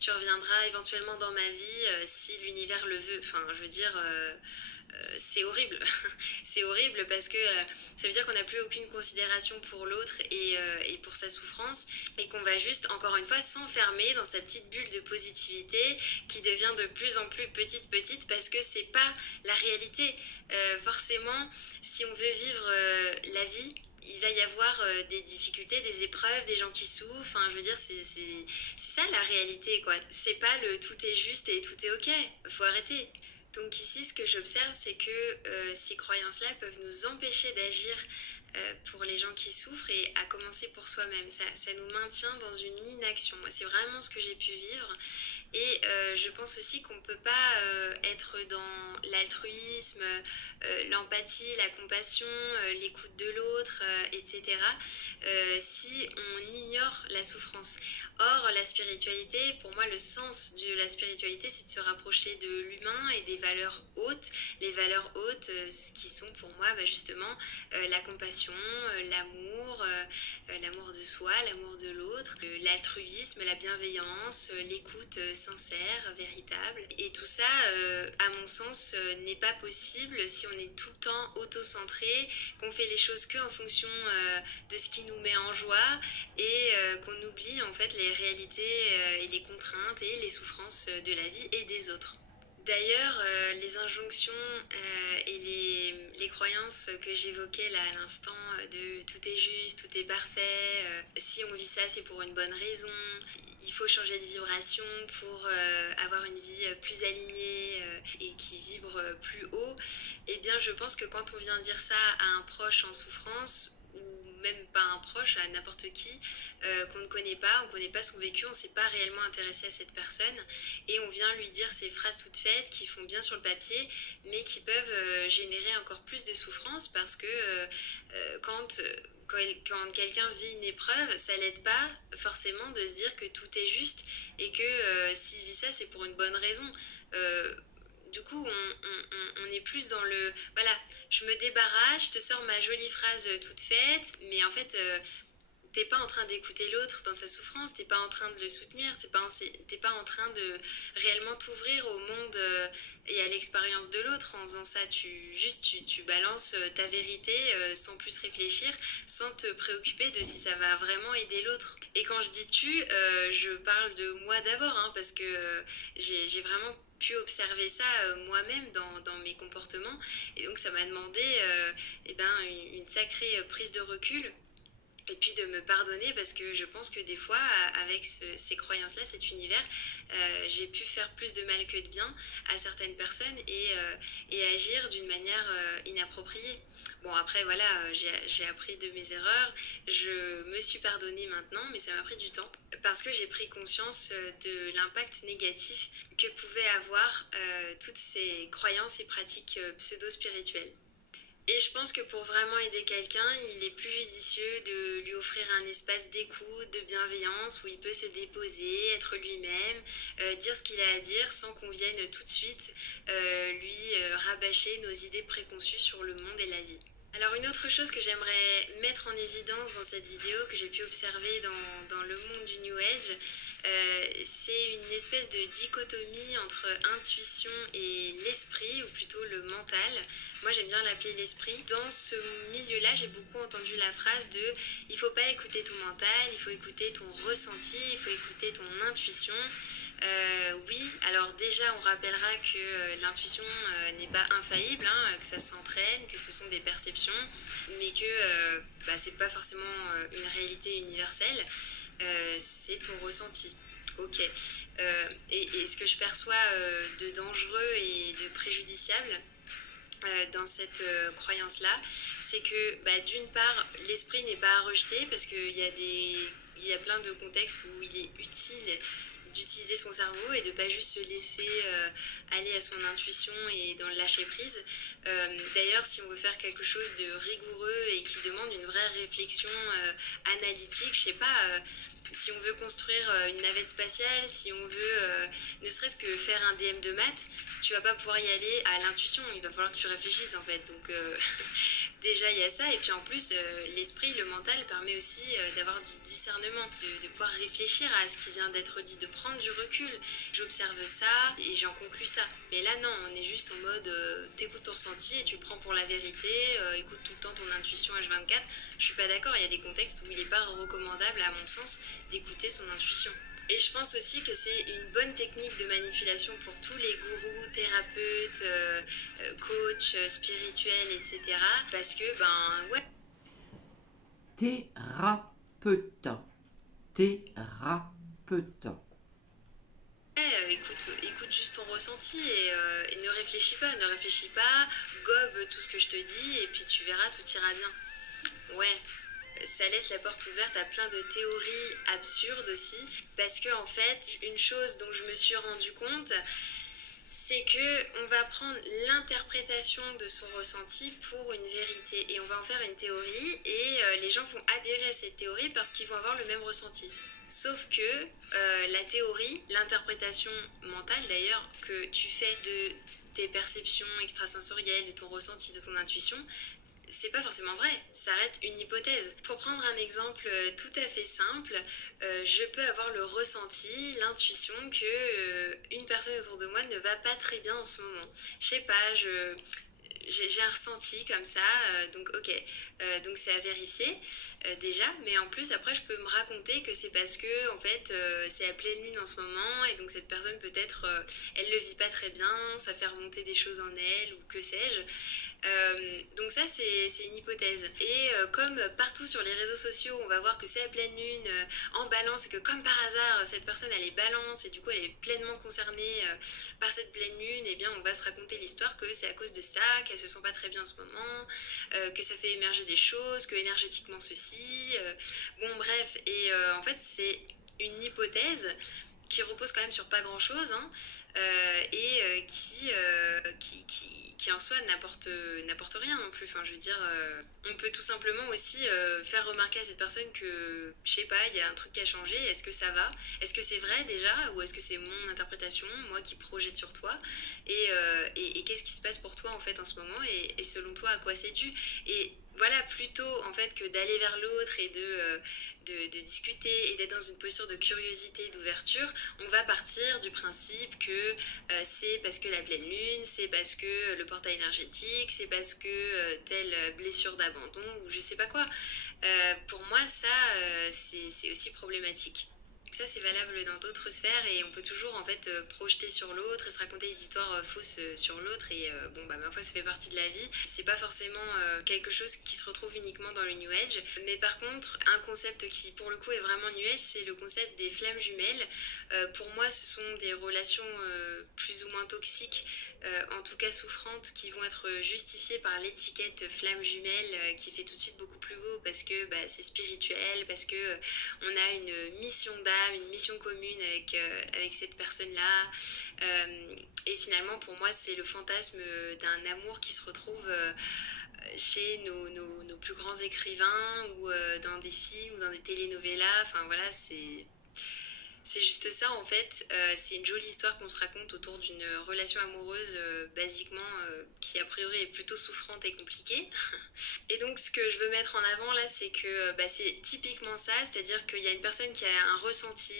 tu reviendras éventuellement dans ma vie si l'univers le veut. Enfin, je veux dire, c'est horrible. C'est horrible parce que ça veut dire qu'on n'a plus aucune considération pour l'autre et pour sa souffrance et qu'on va juste, encore une fois, s'enfermer dans sa petite bulle de positivité qui devient de plus en plus petite parce que c'est pas la réalité. Forcément, si on veut vivre la vie, il va y avoir des difficultés, des épreuves, des gens qui souffrent. Enfin, je veux dire, c'est ça la réalité, quoi. C'est pas le tout est juste et tout est ok. Faut arrêter. Donc ici, ce que j'observe, c'est que ces croyances-là peuvent nous empêcher d'agir pour les gens qui souffrent et à commencer pour soi-même. Ça nous maintient dans une inaction. C'est vraiment ce que j'ai pu vivre. Et je pense aussi qu'on ne peut pas être dans l'altruisme, l'empathie, la compassion, l'écoute de l'autre, etc., si on ignore la souffrance. Or, la spiritualité, pour moi, le sens de la spiritualité, c'est de se rapprocher de l'humain et des valeurs hautes. Les valeurs hautes, qui sont pour moi justement la compassion, l'amour, l'amour de soi, l'amour de l'autre, l'altruisme, la bienveillance, l'écoute sincère, véritable. Et tout ça, à mon sens, n'est pas possible si on est tout le temps auto-centré, qu'on fait les choses que en fonction de ce qui nous met en joie et qu'on oublie en fait les réalités et les contraintes et les souffrances de la vie et des autres. D'ailleurs, les injonctions et les croyances que j'évoquais là à l'instant de tout est juste, tout est parfait, si on vit ça c'est pour une bonne raison, il faut changer de vibration pour avoir une vie plus alignée et qui vibre plus haut, eh bien je pense que quand on vient dire ça à un proche en souffrance, ou même pas un proche, à n'importe qui, qu'on ne connaît pas, on ne connaît pas son vécu, on ne s'est pas réellement intéressé à cette personne, et on vient lui dire ces phrases toutes faites qui font bien sur le papier, mais qui peuvent générer encore plus de souffrance parce que quand quelqu'un vit une épreuve, ça l'aide pas forcément de se dire que tout est juste et que s'il vit ça, c'est pour une bonne raison. Euh, du coup, on est plus dans le voilà, je me débarrasse, je te sors ma jolie phrase toute faite, mais en fait, t'es pas en train d'écouter l'autre dans sa souffrance, t'es pas en train de le soutenir, t'es pas en train de réellement t'ouvrir au monde et à l'expérience de l'autre. En faisant ça, tu balances ta vérité sans plus réfléchir, sans te préoccuper de si ça va vraiment aider l'autre. Et quand je dis tu, je parle de moi d'abord, hein, parce que j'ai vraiment pu observer ça moi-même dans mes comportements, et donc ça m'a demandé eh ben, une sacrée prise de recul et puis de me pardonner parce que je pense que des fois avec ces croyances là, cet univers, j'ai pu faire plus de mal que de bien à certaines personnes et agir d'une manière inappropriée. Bon après voilà, j'ai appris de mes erreurs, je me suis pardonnée maintenant, mais ça m'a pris du temps parce que j'ai pris conscience de l'impact négatif que pouvaient avoir toutes ces croyances et pratiques pseudo-spirituelles. Et je pense que pour vraiment aider quelqu'un, il est plus judicieux de lui offrir un espace d'écoute, de bienveillance, où il peut se déposer, être lui-même, dire ce qu'il a à dire sans qu'on vienne tout de suite lui rabâcher nos idées préconçues sur le monde et la vie. Alors une autre chose que j'aimerais mettre en évidence dans cette vidéo, que j'ai pu observer dans le monde du New Age, c'est une espèce de dichotomie entre intuition et l'esprit, ou plutôt le mental. Moi j'aime bien l'appeler l'esprit. Dans ce milieu-là, j'ai beaucoup entendu la phrase de « il faut pas écouter ton mental, il faut écouter ton ressenti, il faut écouter ton intuition ». Oui, alors déjà on rappellera que l'intuition n'est pas infaillible, hein, que ça s'entraîne, que ce sont des perceptions, mais que c'est pas forcément une réalité universelle, c'est ton ressenti. Ok. Et ce que je perçois de dangereux et de préjudiciable dans cette croyance-là, c'est que d'une part, l'esprit n'est pas à rejeter parce qu'il y a plein de contextes où il est utile d'utiliser son cerveau et de pas juste se laisser aller à son intuition et dans le lâcher prise. D'ailleurs, si on veut faire quelque chose de rigoureux et qui demande une vraie réflexion analytique, je sais pas, si on veut construire une navette spatiale, si on veut ne serait-ce que faire un DM de maths, tu vas pas pouvoir y aller à l'intuition, il va falloir que tu réfléchisses en fait. Donc Déjà, il y a ça, et puis en plus, l'esprit, le mental permet aussi d'avoir du discernement, de pouvoir réfléchir à ce qui vient d'être dit, de prendre du recul. J'observe ça et j'en conclus ça. Mais là, non, on est juste en mode t'écoutes ton ressenti et tu le prends pour la vérité, écoute tout le temps ton intuition H24. Je suis pas d'accord, il y a des contextes où il n'est pas recommandable, à mon sens, d'écouter son intuition. Et je pense aussi que c'est une bonne technique de manipulation pour tous les gourous, thérapeutes, coachs, spirituels, etc. Parce que, ben, ouais. Thérapeute. Thérapeute. Écoute juste ton ressenti et ne réfléchis pas, gobe tout ce que je te dis et puis tu verras, tout ira bien. Ouais, ça laisse la porte ouverte à plein de théories absurdes aussi, parce que en fait, une chose dont je me suis rendu compte, c'est que on va prendre l'interprétation de son ressenti pour une vérité et on va en faire une théorie et les gens vont adhérer à cette théorie parce qu'ils vont avoir le même ressenti. Sauf que la théorie, l'interprétation mentale d'ailleurs que tu fais de tes perceptions extrasensorielles, de ton ressenti, de ton intuition, c'est pas forcément vrai, ça reste une hypothèse. Pour prendre un exemple tout à fait simple, je peux avoir le ressenti, l'intuition que une personne autour de moi ne va pas très bien en ce moment. Je sais pas, j'ai un ressenti comme ça, donc ok, donc c'est à vérifier déjà, mais en plus après je peux me raconter que c'est parce que en fait c'est à pleine lune en ce moment et donc cette personne peut-être elle le vit pas très bien, ça fait remonter des choses en elle ou que sais-je. Donc ça c'est une hypothèse et comme partout sur les réseaux sociaux on va voir que c'est à pleine lune en balance et que comme par hasard cette personne elle est balance et du coup elle est pleinement concernée par cette pleine lune, et bien on va se raconter l'histoire que c'est à cause de ça qu'elle se sent pas très bien en ce moment, que ça fait émerger des choses, que énergétiquement ceci, bon bref, et en fait c'est une hypothèse qui repose quand même sur pas grand chose hein, et qui en soi n'apporte rien non plus. Enfin, je veux dire, on peut tout simplement aussi faire remarquer à cette personne que, je sais pas, il y a un truc qui a changé, est-ce que ça va? Est-ce que c'est vrai déjà? Ou est-ce que c'est mon interprétation, moi qui projette sur toi? Et qu'est-ce qui se passe pour toi en fait en ce moment? Et selon toi, à quoi c'est dû? Et voilà, plutôt en fait que d'aller vers l'autre et de discuter et d'être dans une posture de curiosité, d'ouverture, on va partir du principe que c'est parce que la pleine lune, c'est parce que le portail énergétique, c'est parce que telle blessure d'abandon ou je sais pas quoi. Pour moi, ça, c'est aussi problématique. Ça, c'est valable dans d'autres sphères et on peut toujours en fait projeter sur l'autre et se raconter des histoires fausses sur l'autre et bon bah ma foi ça fait partie de la vie. C'est pas forcément quelque chose qui se retrouve uniquement dans le New Age, mais par contre un concept qui pour le coup est vraiment New Age, c'est le concept des flammes jumelles. Pour moi, ce sont des relations plus ou moins toxiques, en tout cas souffrantes, qui vont être justifiées par l'étiquette flamme jumelle qui fait tout de suite beaucoup plus beau parce que bah, c'est spirituel, parce que on a une mission d'âme, une mission commune avec cette personne-là. Et finalement, pour moi, c'est le fantasme d'un amour qui se retrouve chez nos plus grands écrivains ou dans des films ou dans des telenovelas. Enfin voilà, c'est juste ça en fait, c'est une jolie histoire qu'on se raconte autour d'une relation amoureuse basiquement qui a priori est plutôt souffrante et compliquée. Et donc ce que je veux mettre en avant là c'est que bah, c'est typiquement ça, c'est-à-dire qu'il y a une personne qui a un ressenti,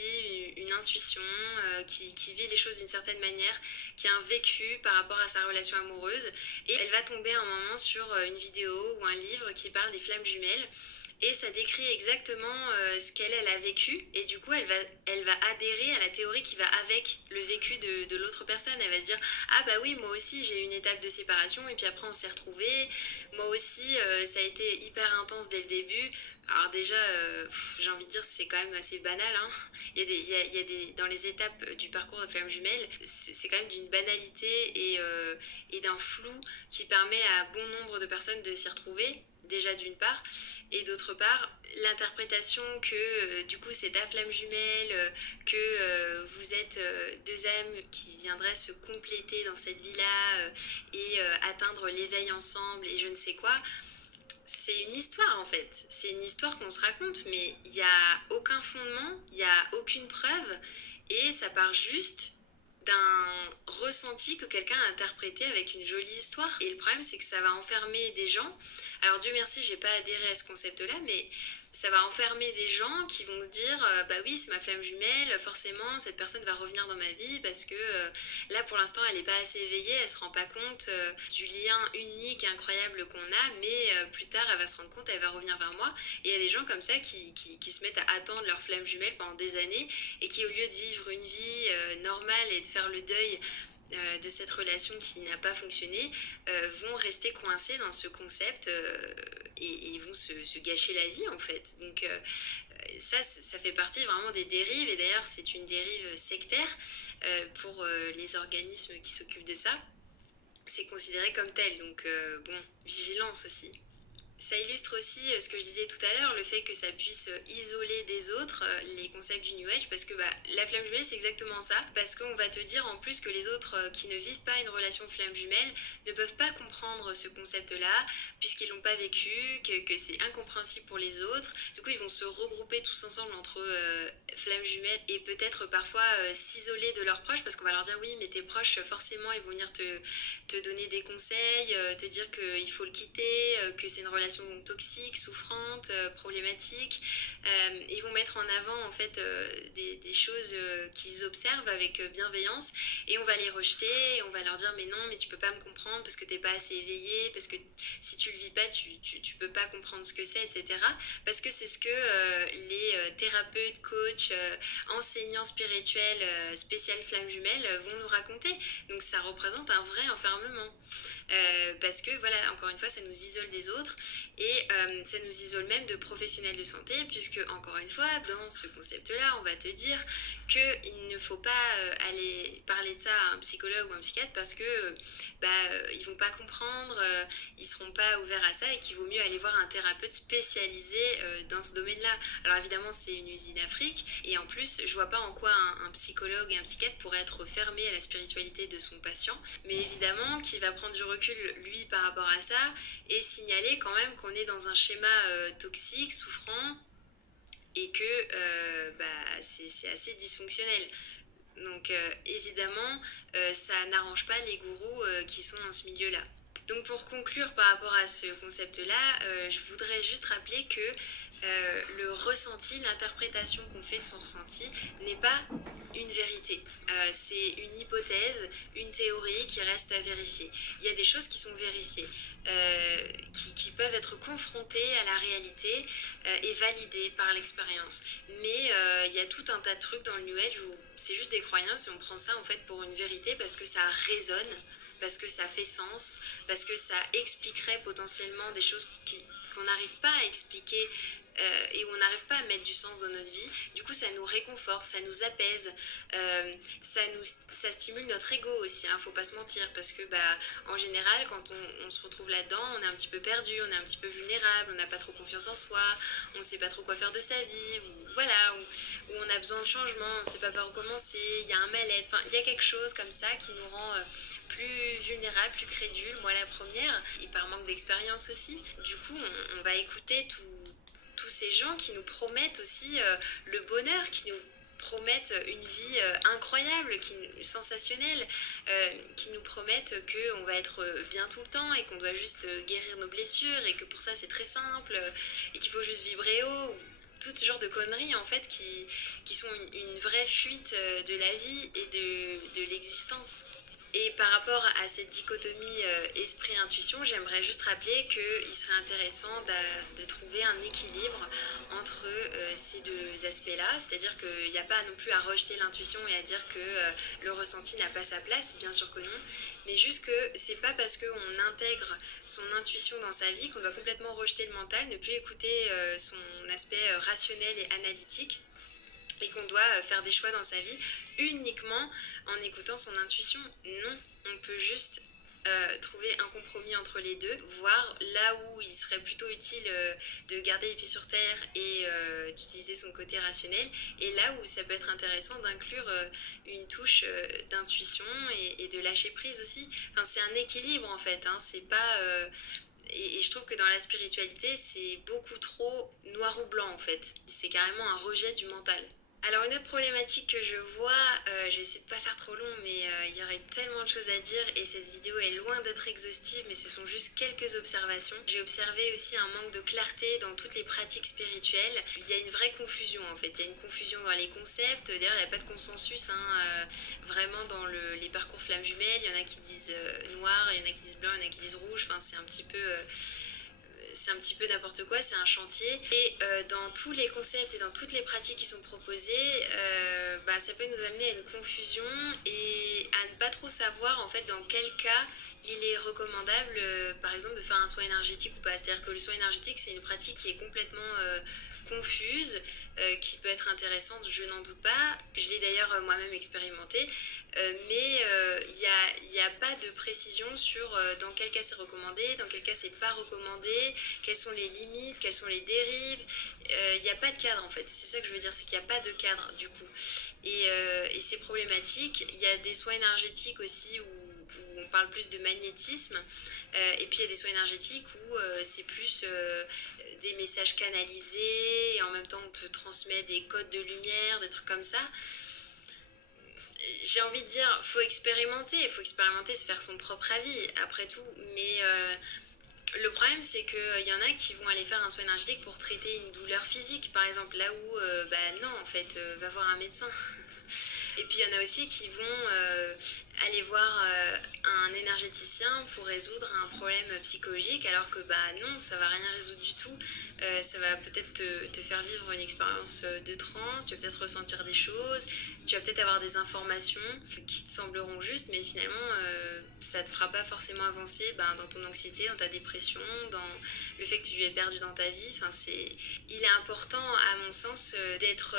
une intuition, qui vit les choses d'une certaine manière, qui a un vécu par rapport à sa relation amoureuse et elle va tomber un moment sur une vidéo ou un livre qui parle des flammes jumelles et ça décrit exactement ce qu'elle a vécu et du coup elle va adhérer à la théorie qui va avec le vécu de l'autre personne. Elle va se dire ah bah oui moi aussi j'ai eu une étape de séparation et puis après on s'est retrouvés, moi aussi ça a été hyper intense dès le début. Alors déjà j'ai envie de dire c'est quand même assez banal hein. Il y a des dans les étapes du parcours de flamme jumelle c'est quand même d'une banalité et d'un flou qui permet à bon nombre de personnes de s'y retrouver déjà d'une part, et d'autre part l'interprétation que du coup c'est ta flamme jumelle, que vous êtes deux âmes qui viendraient se compléter dans cette vie-là et atteindre l'éveil ensemble et je ne sais quoi. C'est une histoire en fait, c'est une histoire qu'on se raconte, mais il n'y a aucun fondement, il n'y a aucune preuve, et ça part juste d'un ressenti que quelqu'un a interprété avec une jolie histoire. Et le problème, c'est que ça va enfermer des gens. Alors Dieu merci, j'ai pas adhéré à ce concept-là, mais ça va enfermer des gens qui vont se dire bah oui, c'est ma flamme jumelle, forcément cette personne va revenir dans ma vie parce que là pour l'instant elle n'est pas assez éveillée, elle se rend pas compte du lien unique et incroyable qu'on a, mais plus tard elle va se rendre compte, elle va revenir vers moi. Et il y a des gens comme ça qui se mettent à attendre leur flamme jumelle pendant des années et qui, au lieu de vivre une vie normale et de faire le deuil de cette relation qui n'a pas fonctionné, vont rester coincés dans ce concept et vont se gâcher la vie en fait. Donc ça fait partie vraiment des dérives, et d'ailleurs c'est une dérive sectaire pour les organismes qui s'occupent de ça. C'est considéré comme tel, donc bon, vigilance aussi. Ça illustre aussi ce que je disais tout à l'heure, le fait que ça puisse isoler des autres les concepts du New Age, parce que la flamme jumelle c'est exactement ça, parce qu'on va te dire en plus que les autres qui ne vivent pas une relation flamme jumelle ne peuvent pas comprendre ce concept-là, puisqu'ils l'ont pas vécu, que c'est incompréhensible pour les autres. Du coup ils vont se regrouper tous ensemble entre flamme jumelle et peut-être parfois s'isoler de leurs proches, parce qu'on va leur dire oui mais tes proches forcément ils vont venir te donner des conseils, te dire qu'il faut le quitter, que c'est une relation toxique, souffrante, problématique. Ils vont mettre en avant en fait des choses qu'ils observent avec bienveillance, et on va les rejeter et on va leur dire mais non, mais tu peux pas me comprendre parce que t'es pas assez éveillé, parce que si tu le vis pas tu peux pas comprendre ce que c'est, etc. Parce que c'est ce que les thérapeutes, coachs, enseignants spirituels spécial flamme jumelle vont nous raconter. Donc ça représente un vrai enfermement. Parce que voilà, encore une fois, ça nous isole des autres, et ça nous isole même de professionnels de santé, puisque encore une fois, dans ce concept-là, on va te dire qu'il ne faut pas aller parler de ça à un psychologue ou un psychiatre parce que ils vont pas comprendre, ils seront pas ouverts à ça, et qu'il vaut mieux aller voir un thérapeute spécialisé dans ce domaine-là. Alors évidemment, c'est une usine Afrique, et en plus, je vois pas en quoi un psychologue et un psychiatre pourraient être fermés à la spiritualité de son patient, mais évidemment, qui va prendre du recul lui par rapport à ça et signaler quand même qu'on est dans un schéma toxique, souffrant, et que c'est assez dysfonctionnel. Donc évidemment, ça n'arrange pas les gourous qui sont dans ce milieu-là. Donc pour conclure par rapport à ce concept-là, je voudrais juste rappeler que le ressenti, l'interprétation qu'on fait de son ressenti n'est pas une vérité. C'est une hypothèse, une théorie qui reste à vérifier. Il y a des choses qui sont vérifiées, qui peuvent être confrontées à la réalité et validées par l'expérience. Mais il y a tout un tas de trucs dans le New Age où c'est juste des croyances et on prend ça en fait pour une vérité parce que ça résonne, parce que ça fait sens, parce que ça expliquerait potentiellement des choses qu'on n'arrive pas à expliquer et où on n'arrive pas à mettre du sens dans notre vie. Du coup, ça nous réconforte, ça nous apaise, ça stimule notre ego aussi, hein, faut pas se mentir, parce que en général, quand on se retrouve là-dedans, on est un petit peu perdu, on est un petit peu vulnérable, on n'a pas trop confiance en soi, on ne sait pas trop quoi faire de sa vie, ou voilà, où on a besoin de changement, on ne sait pas par où commencer, il y a un mal-être, enfin, il y a quelque chose comme ça qui nous rend plus vulnérable, plus crédule, moi la première, et par manque d'expérience aussi. Du coup, on va écouter tous ces gens qui nous promettent aussi le bonheur, qui nous promettent une vie incroyable, sensationnelle, qui nous promettent qu'on va être bien tout le temps et qu'on doit juste guérir nos blessures et que pour ça c'est très simple et qu'il faut juste vibrer haut. Tout ce genre de conneries en fait qui sont une vraie fuite de la vie et de l'existence. Et par rapport à cette dichotomie esprit-intuition, j'aimerais juste rappeler qu'il serait intéressant de trouver un équilibre entre ces deux aspects-là. C'est-à-dire qu'il n'y a pas non plus à rejeter l'intuition et à dire que le ressenti n'a pas sa place, bien sûr que non. Mais juste que c'est pas parce qu'on intègre son intuition dans sa vie qu'on doit complètement rejeter le mental, ne plus écouter son aspect rationnel et analytique, et qu'on doit faire des choix dans sa vie uniquement en écoutant son intuition. Non, on peut juste trouver un compromis entre les deux, voir là où il serait plutôt utile de garder les pieds sur terre et d'utiliser son côté rationnel, et là où ça peut être intéressant d'inclure une touche d'intuition et de lâcher prise aussi. Enfin, c'est un équilibre en fait, hein, c'est pas... Et je trouve que dans la spiritualité, c'est beaucoup trop noir ou blanc en fait. C'est carrément un rejet du mental. Alors une autre problématique que je vois, j'essaie de pas faire trop long, mais il y aurait tellement de choses à dire et cette vidéo est loin d'être exhaustive, mais ce sont juste quelques observations. J'ai observé aussi un manque de clarté dans toutes les pratiques spirituelles. Il y a une vraie confusion en fait, il y a une confusion dans les concepts. D'ailleurs, il n'y a pas de consensus vraiment dans les parcours flammes jumelles. Il y en a qui disent noir, il y en a qui disent blanc, il y en a qui disent rouge. Enfin, c'est un petit peu n'importe quoi, c'est un chantier. Et dans tous les concepts et dans toutes les pratiques qui sont proposées, ça peut nous amener à une confusion et à ne pas trop savoir en fait dans quel cas il est recommandable, par exemple, de faire un soin énergétique ou pas. C'est-à-dire que le soin énergétique, c'est une pratique qui est complètement confuse, qui peut être intéressante, je n'en doute pas. Je l'ai d'ailleurs moi-même expérimenté, mais il n'y a pas de précision sur dans quel cas c'est recommandé, dans quel cas c'est pas recommandé, quelles sont les limites, quelles sont les dérives. Il n'y a pas de cadre en fait, c'est ça que je veux dire, c'est qu'il n'y a pas de cadre du coup. Et c'est problématique. Il y a des soins énergétiques aussi où on parle plus de magnétisme, et puis il y a des soins énergétiques où c'est plus des messages canalisés, et en même temps on te transmet des codes de lumière, des trucs comme ça. J'ai envie de dire, il faut expérimenter, se faire son propre avis, après tout, mais le problème, c'est qu'il y en a qui vont aller faire un soin énergétique pour traiter une douleur physique, par exemple, là où, non, en fait, va voir un médecin. Et puis il y en a aussi qui vont aller voir un énergéticien pour résoudre un problème psychologique, alors que non, ça va rien résoudre du tout. Ça va peut-être te faire vivre une expérience de transe, tu vas peut-être ressentir des choses, tu vas peut-être avoir des informations qui te sembleront justes, mais finalement ça te fera pas forcément avancer dans ton anxiété, dans ta dépression, dans le fait que tu es perdu dans ta vie. Il est important, à mon sens, d'être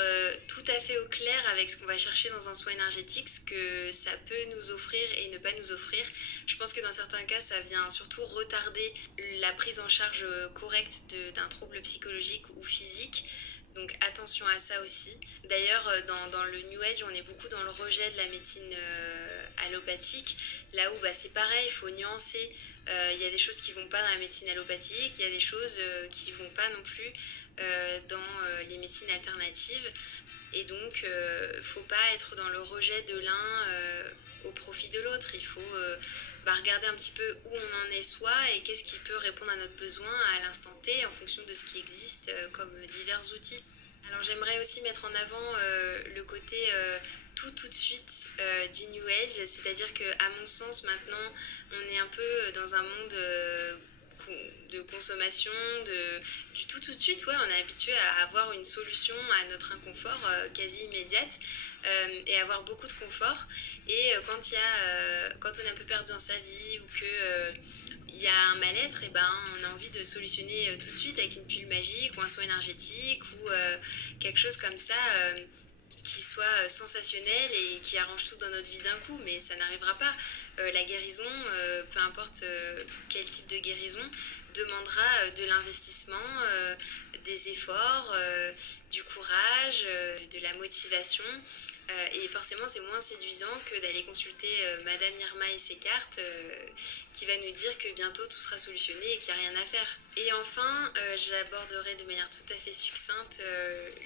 tout à fait au clair avec ce qu'on va chercher dans un soin énergétique, ce que ça peut nous offrir et ne pas nous offrir. Je pense que dans certains cas, ça vient surtout retarder la prise en charge correcte d'un trouble psychologique ou physique. Donc attention à ça aussi. D'ailleurs, dans le New Age, on est beaucoup dans le rejet de la médecine allopathique, là où c'est pareil, il faut nuancer. Il y a des choses qui vont pas dans la médecine allopathique, il y a des choses qui vont pas non plus dans les médecines alternatives. Et donc, faut pas être dans le rejet de l'un au profit de l'autre. Il faut regarder un petit peu où on en est soi et qu'est-ce qui peut répondre à notre besoin à l'instant T en fonction de ce qui existe comme divers outils. Alors j'aimerais aussi mettre en avant le côté tout de suite du New Age, c'est-à-dire qu'à mon sens maintenant on est un peu dans un monde de consommation, du tout de suite. Ouais, on est habitué à avoir une solution à notre inconfort quasi immédiate et avoir beaucoup de confort. Et quand on est un peu perdu dans sa vie ou que il y a un mal-être, et on a envie de solutionner tout de suite avec une pilule magique ou un soin énergétique ou quelque chose comme ça qui soit sensationnel et qui arrange tout dans notre vie d'un coup, mais ça n'arrivera pas. La guérison, peu importe quel type de guérison, demandera de l'investissement, des efforts, du courage, de la motivation. Et forcément, c'est moins séduisant que d'aller consulter Madame Irma et ses cartes, qui va nous dire que bientôt tout sera solutionné et qu'il n'y a rien à faire. Et enfin, j'aborderai de manière tout à fait succincte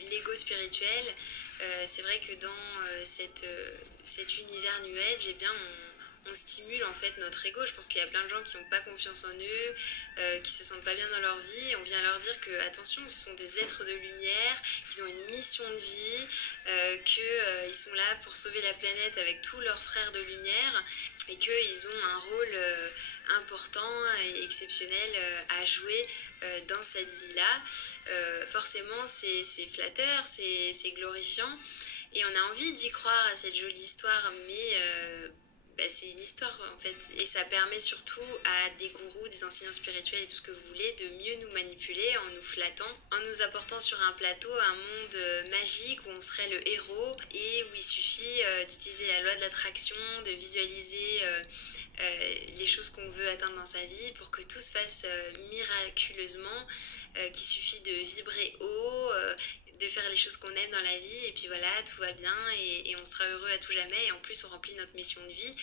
l'ego spirituel. C'est vrai que dans cet univers New Age, on stimule en fait notre ego. Je pense qu'il y a plein de gens qui n'ont pas confiance en eux, qui se sentent pas bien dans leur vie. Et on vient leur dire que attention, ce sont des êtres de lumière, qu'ils ont une mission de vie, qu'ils sont là pour sauver la planète avec tous leurs frères de lumière et qu'ils ont un rôle important et exceptionnel à jouer dans cette vie-là. Forcément, c'est flatteur, c'est glorifiant. Et on a envie d'y croire à cette jolie histoire, mais c'est une histoire en fait. Et ça permet surtout à des gourous, des enseignants spirituels et tout ce que vous voulez de mieux nous manipuler en nous flattant, en nous apportant sur un plateau un monde magique où on serait le héros et où il suffit d'utiliser la loi de l'attraction, de visualiser les choses qu'on veut atteindre dans sa vie pour que tout se fasse miraculeusement, qu'il suffit de vibrer haut, de faire les choses qu'on aime dans la vie, et puis voilà, tout va bien, et on sera heureux à tout jamais, et en plus on remplit notre mission de vie,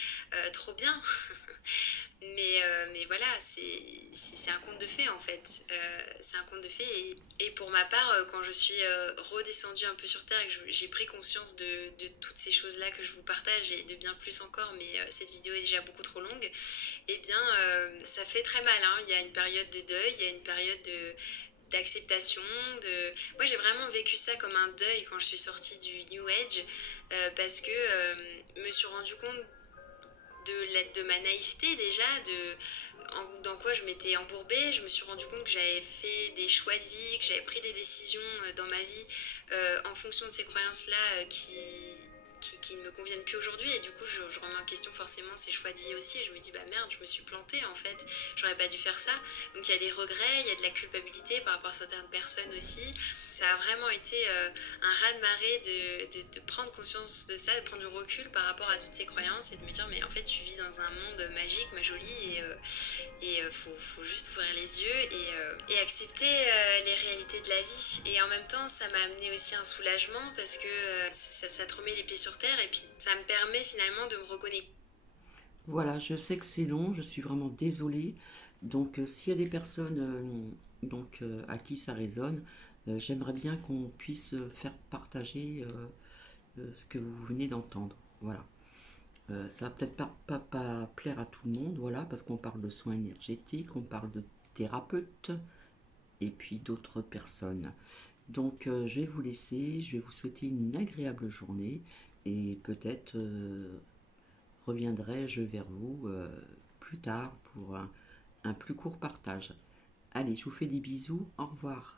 trop bien. Mais voilà, c'est un conte de fées en fait. C'est un conte de fées. Et pour ma part, quand je suis redescendue un peu sur Terre et que j'ai pris conscience de toutes ces choses-là que je vous partage et de bien plus encore, mais cette vidéo est déjà beaucoup trop longue, eh bien ça fait très mal, hein. Il y a une période de deuil, il y a une période d'acceptation. Moi j'ai vraiment vécu ça comme un deuil quand je suis sortie du New Age, parce que je me suis rendu compte de ma naïveté déjà, dans quoi je m'étais embourbée. Je me suis rendu compte que j'avais fait des choix de vie, que j'avais pris des décisions dans ma vie en fonction de ces croyances-là qui ne me conviennent plus aujourd'hui. Et du coup, je remets en question forcément ces choix de vie aussi. Et je me dis, bah merde, je me suis plantée en fait. J'aurais pas dû faire ça. Donc il y a des regrets, il y a de la culpabilité par rapport à certaines personnes aussi. Ça a vraiment été un raz-de-marée de prendre conscience de ça, de prendre du recul par rapport à toutes ces croyances et de me dire, mais en fait, tu vis dans un monde magique, ma jolie, et faut juste ouvrir les yeux et accepter les réalités de la vie. Et en même temps, ça m'a amené aussi un soulagement parce que ça te remet les pieds sur terre et puis ça me permet finalement de me reconnecter. Voilà, je sais que c'est long, je suis vraiment désolée. Donc, s'il y a des personnes à qui ça résonne, j'aimerais bien qu'on puisse faire partager ce que vous venez d'entendre. Voilà. Ça va peut-être pas plaire à tout le monde, voilà, parce qu'on parle de soins énergétiques, on parle de thérapeutes et puis d'autres personnes. Donc, je vais vous laisser, je vais vous souhaiter une agréable journée et peut-être reviendrai-je vers vous plus tard pour un plus court partage. Allez, je vous fais des bisous, au revoir.